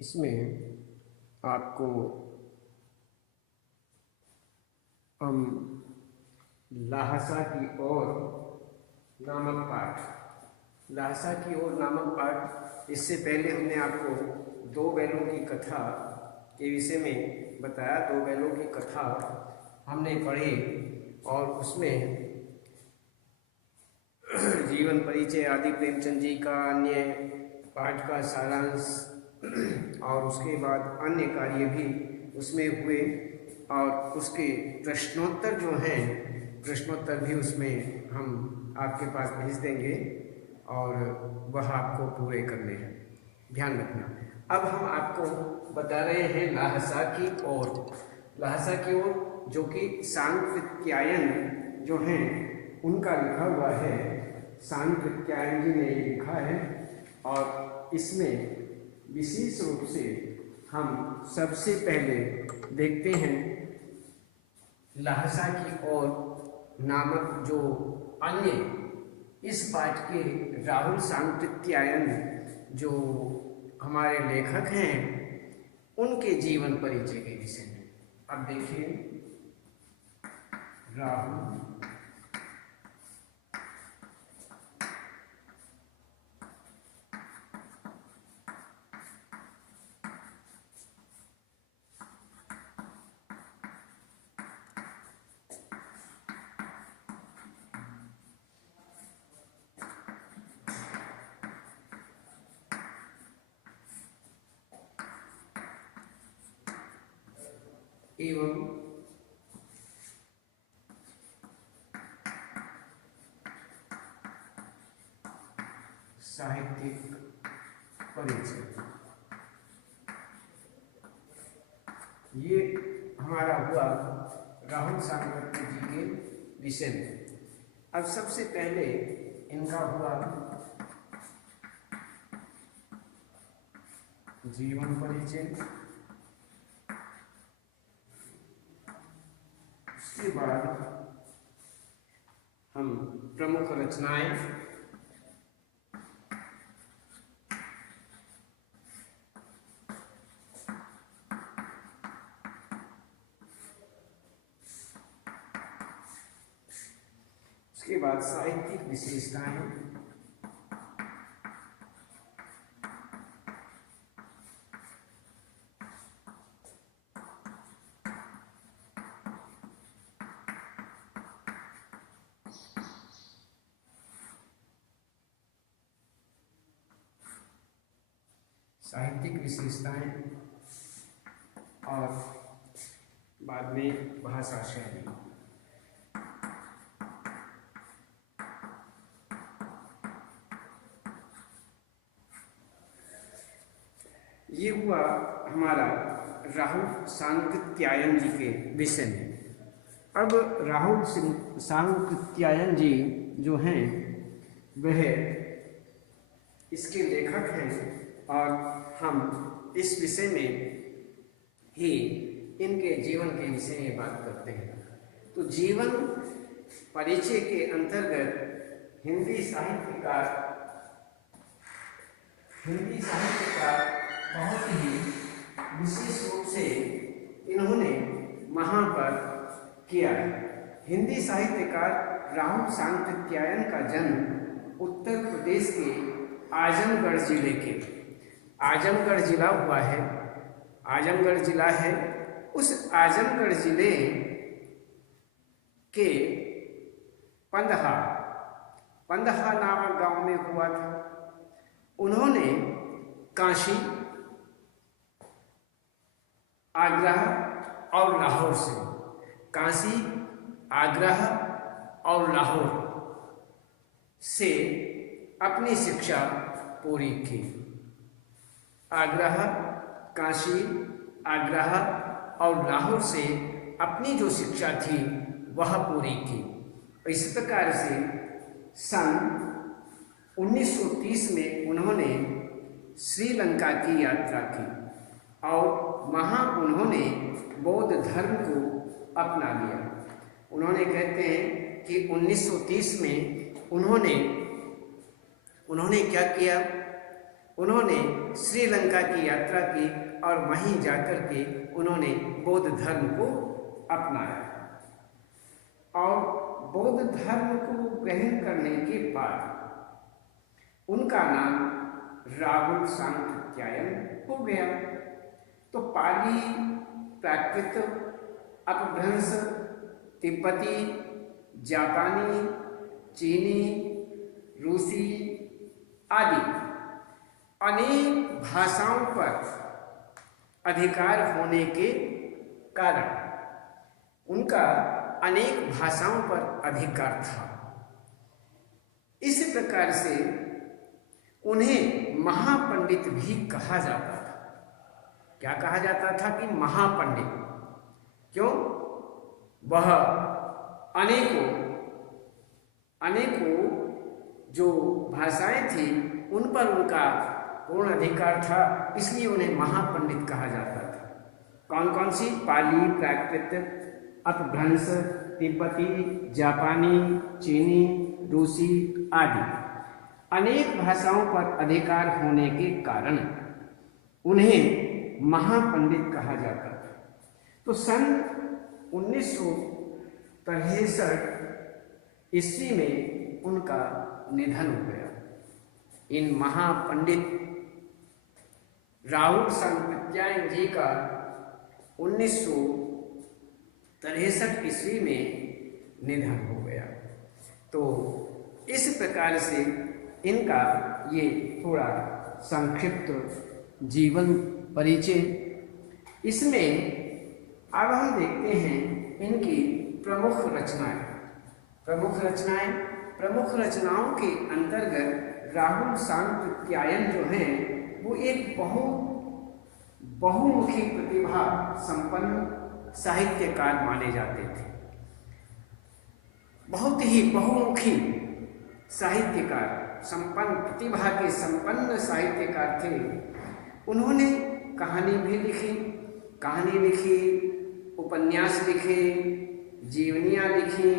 इसमें आपको हम लहसा की ओर नामक पाठ इससे पहले हमने आपको दो बैलों की कथा के विषय में बताया। दो बैलों की कथा हमने पढ़ी और उसमें जीवन परिचय आदि प्रेमचंद जी का, अन्य पाठ का सारांश और उसके बाद अन्य कार्य भी उसमें हुए और उसके प्रश्नोत्तर जो हैं, प्रश्नोत्तर भी उसमें हम आपके पास भेज देंगे और वह आपको पूरे करने हैं, ध्यान रखना। अब हम आपको बता रहे हैं लहसा की ओर, जो कि सांकृत्यायन जो हैं उनका लिखा हुआ है। सांकृत्यायन जी ने लिखा है और इसमें विशेष रूप से हम सबसे पहले देखते हैं लहसा की ओर नामक जो अन्य इस पाठ के राहुल सांकृत्यायन जो हमारे लेखक हैं उनके जीवन परिचय के विषय में। अब देखिए, राहुल एवं साहित्यिक परिचय, ये हमारा हुआ राहुल सांकृत्य जी के विषय में। अब सबसे पहले इनका हुआ जीवन परिचय, उसके बाद हम प्रमुख रचनाएं, उसके बाद साहित्यिक विशेषताएं, और बाद में भाषा शैली। ये हुआ हमारा राहुल सांकृत्यायन जी के विषय में। अब राहुल सांकृत्यायन जी जो हैं वह इसके लेखक हैं और हम इस विषय में ही इनके जीवन के विषय में बात करते हैं। तो जीवन परिचय के अंतर्गत हिंदी साहित्यकार बहुत ही विशेष रूप से इन्होंने वहाँ पर किया है। हिंदी साहित्यकार राहुल सांकृत्यायन का जन्म उत्तर प्रदेश के आजमगढ़ जिले के, आजमगढ़ जिला हुआ है, आजमगढ़ जिला है, उस आजमगढ़ जिले के पंदहा नामक गांव में हुआ था। उन्होंने काशी, आगरा और लाहौर से, काशी, आगरा और लाहौर से अपनी शिक्षा पूरी की। आगरा, काशी, आगरा और लाहौर से अपनी जो शिक्षा थी वह पूरी की। इस प्रकार से सन 1930 में उन्होंने श्रीलंका की यात्रा की और वहाँ उन्होंने बौद्ध धर्म को अपना लिया। उन्होंने कहते हैं कि 1930 में उन्होंने क्या किया, उन्होंने श्रीलंका की यात्रा की और वहीं जाकर के उन्होंने बौद्ध धर्म को अपनाया और बौद्ध धर्म को ग्रहण करने के बाद उनका नाम राहुल सांकृत्यायन हो गया। तो पाली, प्राकृत, अपभ्रंश, तिब्बती, जापानी, चीनी, रूसी आदि अनेक भाषाओं पर अधिकार होने के कारण उनका अनेक भाषाओं पर अधिकार था। इस प्रकार से उन्हें महापंडित भी कहा जाता था। क्या कहा जाता था कि महापंडित। क्यों? वह अनेकों जो भाषाएं थी उन पर उनका पूर्ण अधिकार था, इसलिए उन्हें महापंडित कहा जाता था। कौन कौन सी? पाली, प्राकृत, अपभ्रंश, तिब्बती, जापानी, चीनी, रूसी आदि अनेक भाषाओं पर अधिकार होने के कारण उन्हें महापंडित कहा जाता था। तो सन 1963 ईस्वी में उनका निधन हो गया। इन महापंडित राहुल सांकृत्यायन जी का 1963 ईस्वी में निधन हो गया। तो इस प्रकार से इनका ये थोड़ा संक्षिप्त जीवन परिचय। इसमें अब हम देखते हैं इनकी प्रमुख रचनाओं के अंतर्गत राहुल सांकृत्यायन जो हैं वो एक बहुमुखी प्रतिभा संपन्न साहित्यकार माने जाते थे। बहुत ही बहुमुखी साहित्यकार, संपन्न प्रतिभा के संपन्न साहित्यकार थे। उन्होंने कहानी लिखी, उपन्यास लिखे, जीवनियाँ लिखी,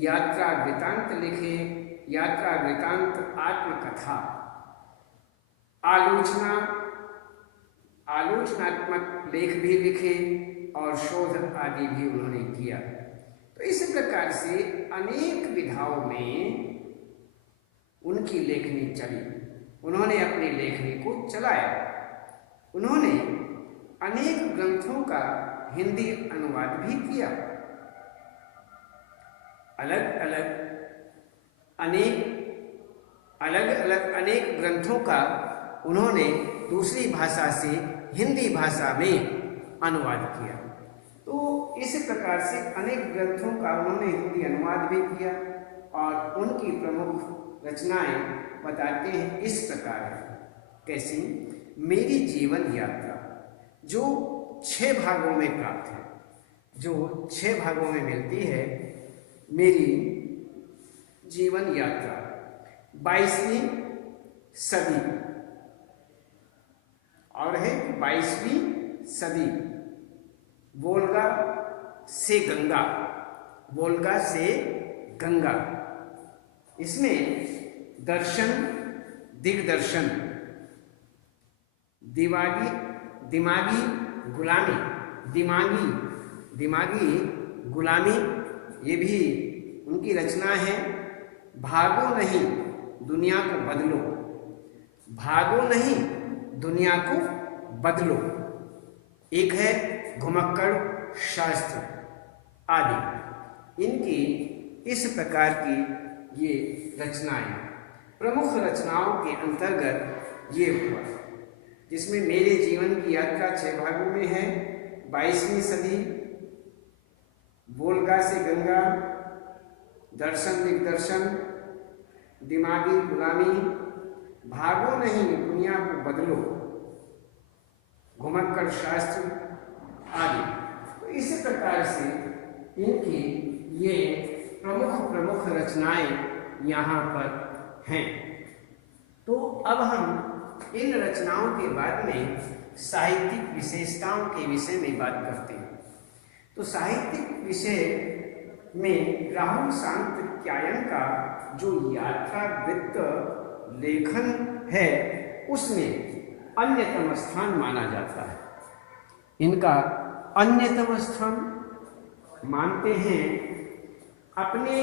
यात्रा वृतांत लिखे, यात्रा वृतांत आत्मकथा, आलोचनात्मक लेख भी लिखे और शोध आदि भी उन्होंने किया। तो इस प्रकार से अनेक विधाओं में उनकी लेखनी चली। उन्होंने अपनी लेखनी को चलाया। उन्होंने अनेक ग्रंथों का हिंदी अनुवाद भी किया। अलग अलग अनेक ग्रंथों का उन्होंने दूसरी भाषा से हिंदी भाषा में अनुवाद किया। तो इस प्रकार से अनेक ग्रंथों का उन्होंने हिंदी अनुवाद भी किया और उनकी प्रमुख रचनाएं बताते हैं इस प्रकार है। कैसी? मेरी जीवन यात्रा जो 6 भागों में प्राप्त है, जो 6 भागों में मिलती है। मेरी जीवन यात्रा 22वीं सदी और है 22वीं सदी, वोल्गा से गंगा। इसमें दर्शन, दिग्दर्शन, दिमागी गुलामी ये भी उनकी रचना है। भागो नहीं दुनिया को बदलो, एक है घुमक्कड़ शास्त्र आदि। इनकी इस प्रकार की ये रचनाएं प्रमुख रचनाओं के अंतर्गत ये हुआ, जिसमें मेरे जीवन की यात्रा 6 भागों में है। 22वीं सदी, वोल्गा से गंगा, दर्शन दिग्दर्शन, दिमागी गुलामी, भागो नहीं दुनिया को बदलो, घुमक्कड़ शास्त्र आदि। तो इस प्रकार से इनकी ये प्रमुख रचनाएं यहाँ पर हैं। तो अब हम इन रचनाओं के बाद में साहित्यिक विशेषताओं के विषय में बात करते हैं। तो साहित्यिक विषय में राहुल सांकृत्यायन का जो यात्रा वृत्त लेखन है उसमें अन्यतम स्थान माना जाता है। इनका अन्यतम स्थान मानते हैं अपने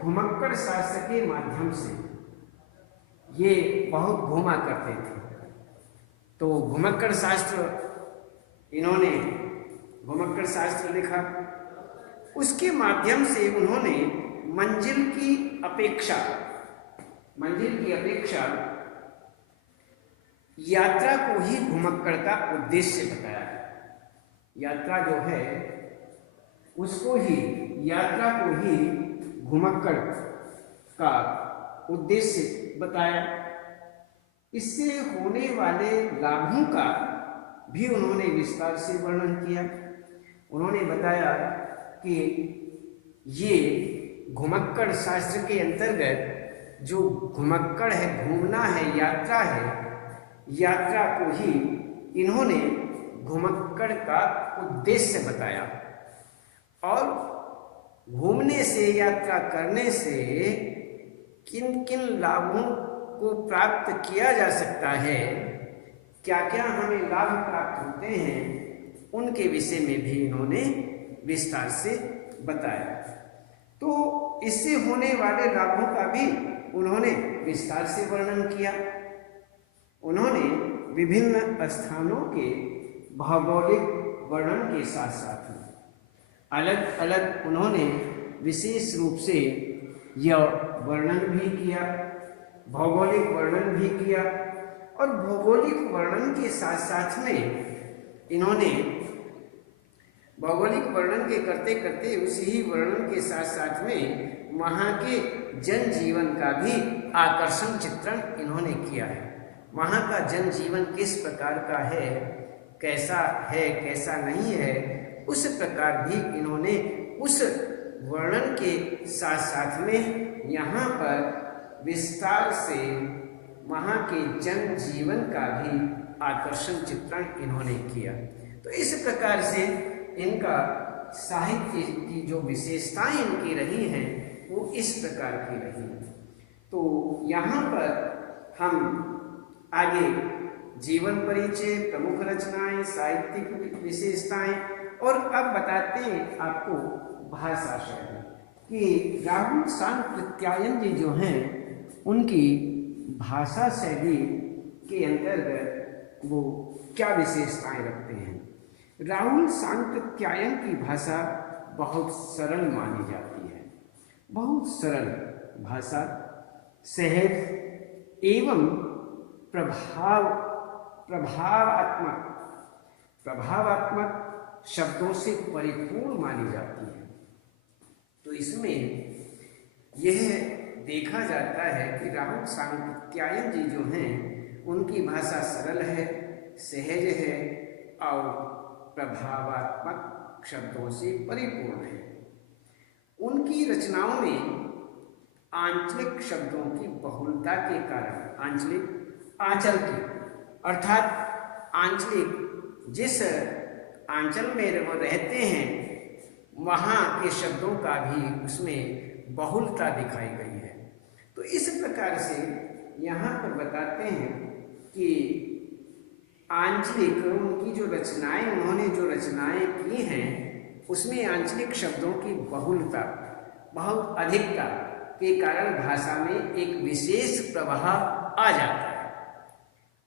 घुमक्कड़ शास्त्र के माध्यम से। ये बहुत घूमा करते थे, तो घुमक्कड़ शास्त्र इन्होंने घुमक्कड़ शास्त्र लिखा, उसके माध्यम से उन्होंने मंजिल की अपेक्षा यात्रा को ही घुमक्कड़ का उद्देश्य बताया है। यात्रा जो है उसको ही, यात्रा को ही घुमक्कड़ का उद्देश्य बताया। इससे होने वाले लाभों का भी उन्होंने विस्तार से वर्णन किया। उन्होंने बताया कि ये घुमक्कड़ शास्त्र के अंतर्गत जो घुमक्कड़ है, घूमना है, यात्रा है, यात्रा को ही इन्होंने घुमक्कड़ का उद्देश्य बताया। और घूमने से, यात्रा करने से किन किन लाभों को प्राप्त किया जा सकता है, क्या क्या हमें लाभ प्राप्त होते हैं, उनके विषय में भी इन्होंने विस्तार से बताया। तो इससे होने वाले लाभों का भी उन्होंने विस्तार से वर्णन किया। उन्होंने विभिन्न स्थानों के भौगोलिक वर्णन के साथ साथ अलग अलग उन्होंने विशेष रूप से यह वर्णन भी किया, भौगोलिक वर्णन भी किया। और भौगोलिक वर्णन के साथ साथ में इन्होंने भौगोलिक वर्णन के करते करते उसी ही वर्णन के साथ साथ में वहाँ के जनजीवन का भी आकर्षण चित्रण इन्होंने किया है। वहाँ का जनजीवन किस प्रकार का है, कैसा है, कैसा नहीं है, उस प्रकार भी इन्होंने उस वर्णन के साथ साथ में यहाँ पर विस्तार से वहाँ के जनजीवन का भी आकर्षण चित्रण इन्होंने किया। तो इस प्रकार से इनका साहित्य की जो विशेषताएं इनकी रही हैं वो इस प्रकार की रही हैं। तो यहाँ पर हम आगे जीवन परिचय, प्रमुख रचनाएं, साहित्यिक विशेषताएं और अब बताते हैं आपको भाषा शैली कि राहुल सांकृत्यायन जी जो हैं उनकी भाषा शैली के अंतर्गत वो क्या विशेषताएं रखते हैं। राहुल सांकृत्यायन की भाषा बहुत सरल मानी जाती है, बहुत सरल भाषा, सहज एवं प्रभावात्मक शब्दों से परिपूर्ण मानी जाती है। तो इसमें यह देखा जाता है कि राहुल सांकृत्यायन जी जो हैं उनकी भाषा सरल है, सहज है और प्रभावात्मक शब्दों से परिपूर्ण है। उनकी रचनाओं में आंचलिक शब्दों की बहुलता के कारण, आंचल की अर्थात आंचलिक जिस आंचल में वो रहते हैं वहाँ के शब्दों का भी उसमें बहुलता दिखाई गई है। तो इस प्रकार से यहाँ पर बताते हैं कि आंचलिक उनकी जो रचनाएं, उन्होंने जो रचनाएं की हैं उसमें आंचलिक शब्दों की बहुलता, बहुत अधिकता के कारण भाषा में एक विशेष प्रभाव आ जाता है।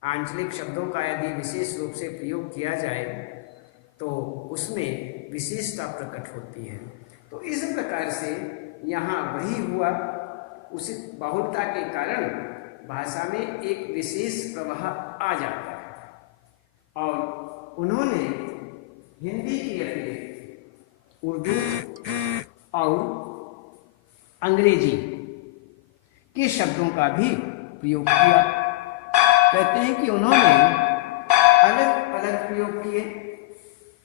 आंचलिक शब्दों का यदि विशेष रूप से प्रयोग किया जाए तो उसमें विशेषता प्रकट होती है। तो इस प्रकार से यहाँ वही हुआ, उस बहुलता के कारण भाषा में एक विशेष प्रभाव आ जाता है। और उन्होंने हिंदी की अतिरिक्त उर्दू और अंग्रेजी के शब्दों का भी प्रयोग किया। कहते हैं कि उन्होंने अलग अलग प्रयोग किए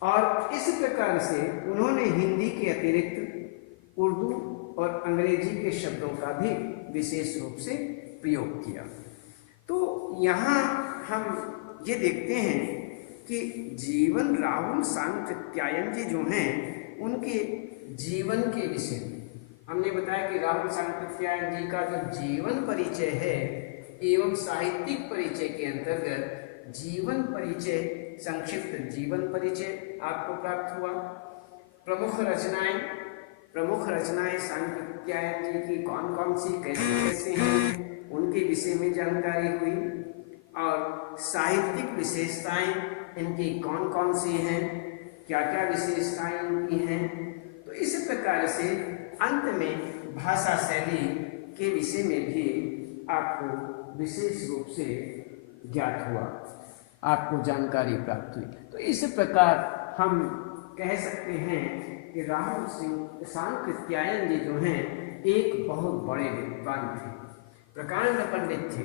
और इस प्रकार से उन्होंने हिंदी के अतिरिक्त उर्दू और अंग्रेजी के शब्दों का भी विशेष रूप से प्रयोग किया। तो यहाँ हम ये देखते हैं कि जीवन राहुल सांकृत्यायन जी जो हैं उनके जीवन के विषय में हमने बताया कि राहुल सांकृत्यायन जी का जो जीवन परिचय है एवं साहित्यिक परिचय के अंतर्गत जीवन परिचय, संक्षिप्त जीवन परिचय आपको प्राप्त हुआ। प्रमुख रचनाएं सांकृत्यायन जी की कौन कौन सी, कैसे कैसे हैं, उनके विषय में जानकारी हुई। और साहित्यिक विशेषताएं इनकी कौन कौन सी हैं, क्या क्या विशेषताएं इनकी हैं। तो इस प्रकार से अंत में भाषा शैली के विषय में भी आपको विशेष रूप से ज्ञात हुआ, आपको जानकारी प्राप्त हुई। तो इस प्रकार हम कह सकते हैं कि राहुल सिंह सांकृत्यायन जी जो हैं एक बहुत बड़े विद्वान थे, प्रकांड पंडित थे।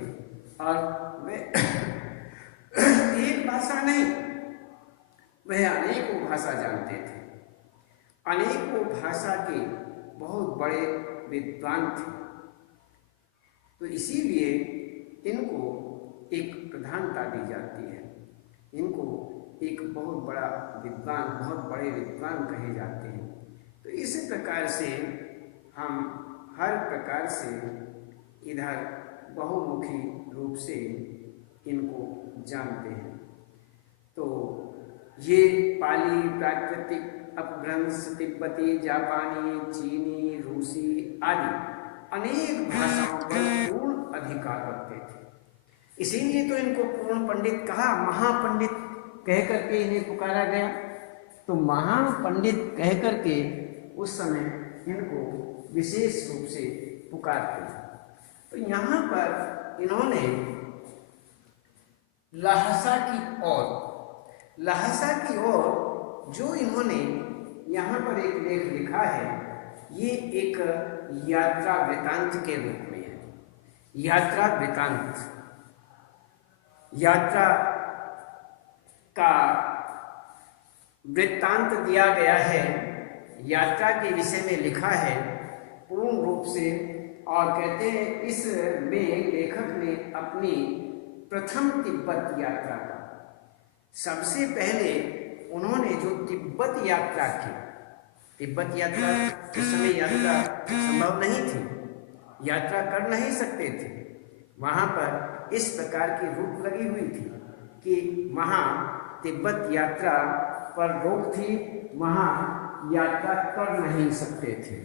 और वे एक भाषा नहीं, वह अनेकों भाषा जानते थे, अनेकों भाषा के बहुत बड़े विद्वान थे। तो इसीलिए इनको एक प्रधानता दी जाती है, इनको एक बहुत बड़ा विद्वान, बहुत बड़े विद्वान कहे जाते हैं। तो इस प्रकार से हम हर प्रकार से इधर बहुमुखी रूप से इनको जानते हैं। तो ये पाली, प्राकृतिक, अपभ्रंश, तिब्बती, जापानी, चीनी, रूसी आदि अनेक भाषाओं पर पूर्ण अधिकार रखते थे। इसीलिए तो इनको पूर्ण पंडित कहा, महापंडित कह करके इन्हें पुकारा गया। तो महापंडित कह करके उस समय इनको विशेष रूप से पुकारते हैं। तो यहाँ पर इन्होंने लहसा की ओर जो इन्होंने यहाँ पर एक लेख लिखा है, ये एक यात्रा वृतांत के रूप में है। यात्रा वृतांत, यात्रा का वृत्तांत दिया गया है, यात्रा के विषय में लिखा है पूर्ण रूप से। और कहते हैं इसमें लेखक ने अपनी प्रथम तिब्बत यात्रा का, सबसे पहले उन्होंने जो तिब्बत यात्रा की, तिब्बत यात्रा उस समय यात्रा संभव नहीं थी, यात्रा कर नहीं सकते थे, वहाँ पर इस प्रकार की रोक लगी हुई थी कि वहाँ तिब्बत यात्रा पर रोक थी, वहाँ यात्रा कर नहीं सकते थे।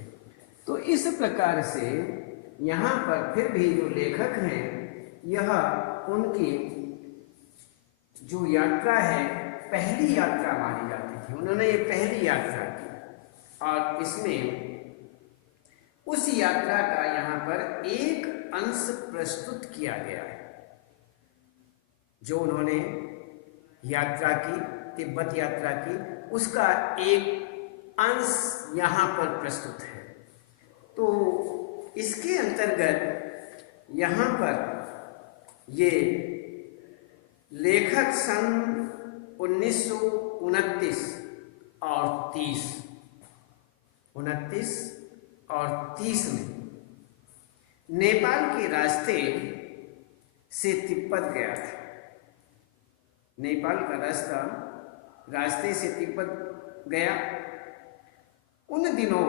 तो इस प्रकार से यहाँ पर फिर भी जो लेखक हैं, यह उनकी जो यात्रा है पहली यात्रा मानी जाती थी। उन्होंने ये पहली यात्रा की और इसमें उस यात्रा का यहाँ पर एक अंश प्रस्तुत किया गया है। जो उन्होंने यात्रा की, तिब्बत यात्रा की, उसका एक अंश यहाँ पर प्रस्तुत है। तो इसके अंतर्गत यहाँ पर ये लेखक सन 1929 और 30 में नेपाल के रास्ते से तिब्बत गया था। नेपाल का रास्ते से तिब्बत गया। उन दिनों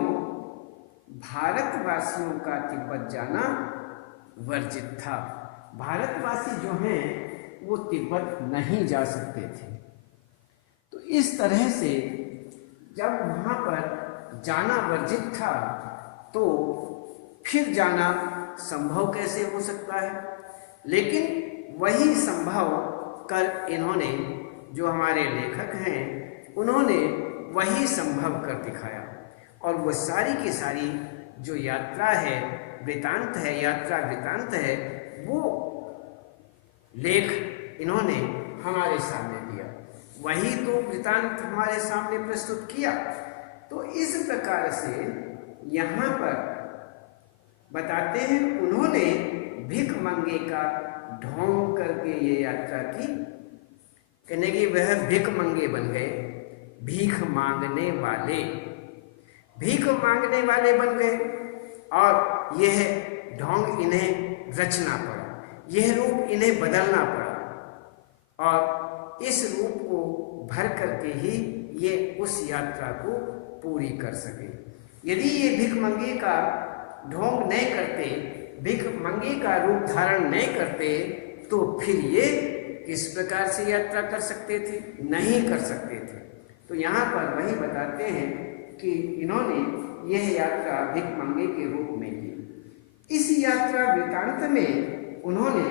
भारतवासियों का तिब्बत जाना वर्जित था। भारतवासी जो हैं वो तिब्बत नहीं जा सकते थे। तो इस तरह से जब वहाँ पर जाना वर्जित था तो फिर जाना संभव कैसे हो सकता है। लेकिन वही संभव कर इन्होंने, जो हमारे लेखक हैं, उन्होंने वही संभव कर दिखाया। और वो सारी की सारी जो यात्रा है, वृतांत है, यात्रा वृतांत है, वो लेख इन्होंने हमारे सामने दिया। वही तो वृतांत हमारे सामने प्रस्तुत किया। तो इस प्रकार से यहाँ पर बताते हैं, उन्होंने भिख मंगे का ढोंग करके ये यात्रा की। कहने की वह भिख मंगे बन गए, भीख मांगने वाले बन गए। और यह ढोंग इन्हें रचना पड़ा, यह रूप इन्हें बदलना पड़ा। और इस रूप को भर करके ही ये उस यात्रा को पूरी कर सके। यदि ये भिख मंगे का ढोंग नहीं करते, भिखमंगे का रूप धारण नहीं करते तो फिर ये किस प्रकार से यात्रा कर सकते थे? नहीं कर सकते थे। तो यहाँ पर वही बताते हैं कि इन्होंने यह यात्रा भिखमंगे के रूप में की। इस यात्रा वृतांत में उन्होंने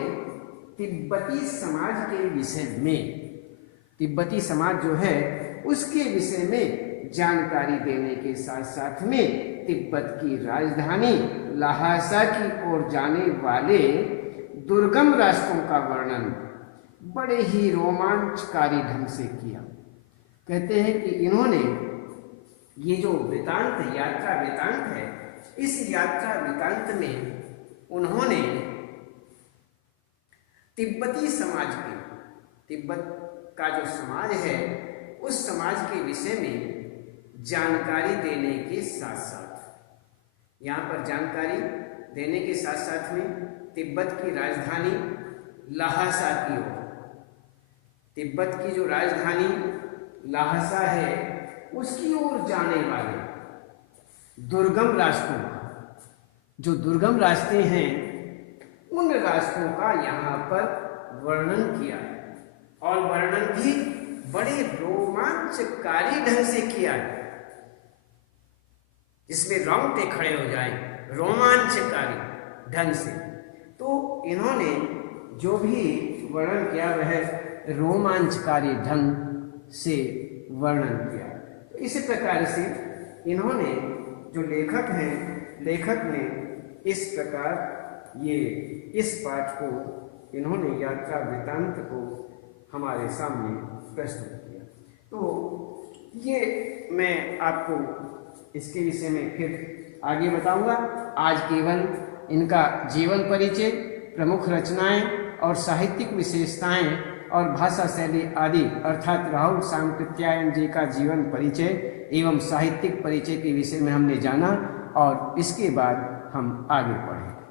तिब्बती समाज के विषय में, तिब्बती समाज जो है उसके विषय में जानकारी देने के साथ साथ में तिब्बत की राजधानी ल्हासा की ओर जाने वाले दुर्गम रास्तों का वर्णन बड़े ही रोमांचकारी ढंग से किया। कहते हैं कि इन्होंने ये जो वृतांत, यात्रा वृतांत है, इस यात्रा वृतांत में उन्होंने तिब्बती समाज के, तिब्बत का जो समाज है उस समाज के विषय में जानकारी देने के साथ साथ, यहाँ पर जानकारी देने के साथ साथ में तिब्बत की राजधानी ल्हासा की ओर, तिब्बत की जो राजधानी ल्हासा है उसकी ओर जाने वाले दुर्गम रास्तों का, जो दुर्गम रास्ते हैं उन रास्तों का यहाँ पर वर्णन किया है और वर्णन भी बड़े रोमांचकारी ढंग से किया है, जिसमें रोंगटे खड़े हो जाए, रोमांचकारी ढंग से। तो इन्होंने जो भी वर्णन किया वह रोमांचकारी ढंग से वर्णन किया। तो इसी प्रकार से इन्होंने, जो लेखक हैं, लेखक ने इस प्रकार ये इस पाठ को, इन्होंने यात्रा वृतांत को हमारे सामने प्रस्तुत किया। तो ये मैं आपको इसके विषय में फिर आगे बताऊंगा। आज केवल इनका जीवन परिचय, प्रमुख रचनाएं और साहित्यिक विशेषताएं और भाषा शैली आदि अर्थात राहुल सांकृत्यायन जी का जीवन परिचय एवं साहित्यिक परिचय के विषय में हमने जाना और इसके बाद हम आगे पढ़ें।